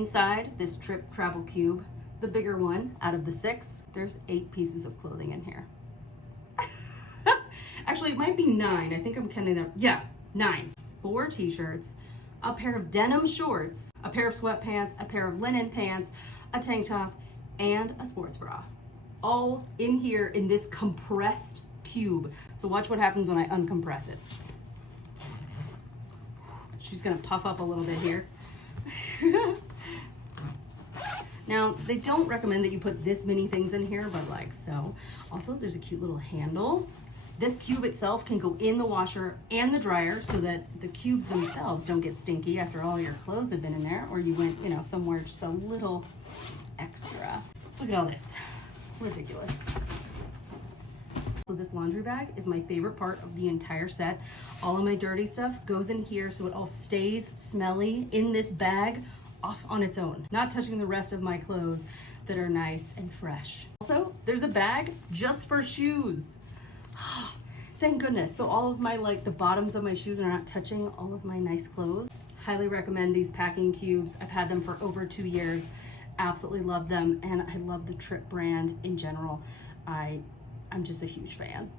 Inside this Trip Travel Cube, the bigger one out of the 6, there's 8 pieces of clothing in here. Actually, it might be 9. I think I'm counting them. Yeah, 9. 4 t-shirts, a pair of denim shorts, a pair of sweatpants, a pair of linen pants, a tank top, and a sports bra. All in here in this compressed cube. So watch what happens when I uncompress it. She's gonna puff up a little bit here. Now, they don't recommend that you put this many things in here, but like so. Also, there's a cute little handle. This cube itself can go in the washer and the dryer so that the cubes themselves don't get stinky after all your clothes have been in there, or you went, you know, somewhere just a little extra. Look at all this. Ridiculous. So this laundry bag is my favorite part of the entire set. All of my dirty stuff goes in here so it all stays smelly in this bag off on its own, not touching the rest of my clothes that are nice and fresh. Also, there's a bag just for shoes. Thank goodness. So all of my, like, the bottoms of my shoes are not touching all of my nice clothes. Highly recommend these packing cubes. I've had them for over 2 years. Absolutely love them, and I love the Trip brand in general. I'm just a huge fan.